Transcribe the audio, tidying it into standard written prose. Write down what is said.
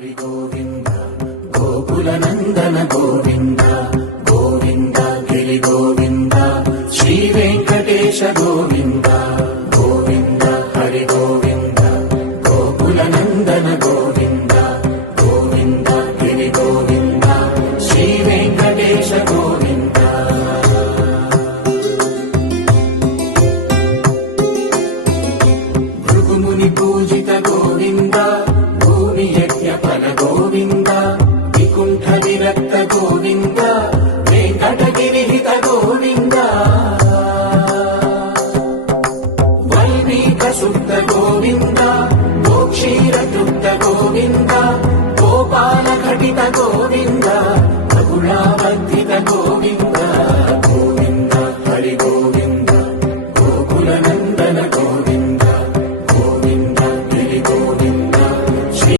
హరి గోవింద గోకుల నందన గోవింద గోవింద గిరి గోవింద శ్రీ వెంకటేశ గోవింద గోవింద హరి గోవింద గోకుల నందన గోవింద గోవింద గిరి గోవింద శ్రీ వెంకటేశ గోవింద భృగుముని పూజిత గోవింద భూమి యజ్ఞ ఫల గోవింద వికుంఠ విరక్త గోవింద వెంకటగిరిహిత గోవింద వల్మీక శుద్ధ గోవింద గోక్షీర తృప్త గోవింద గోపాల ఘటిత గోవింద రఘుళావర్ధిత గోవింద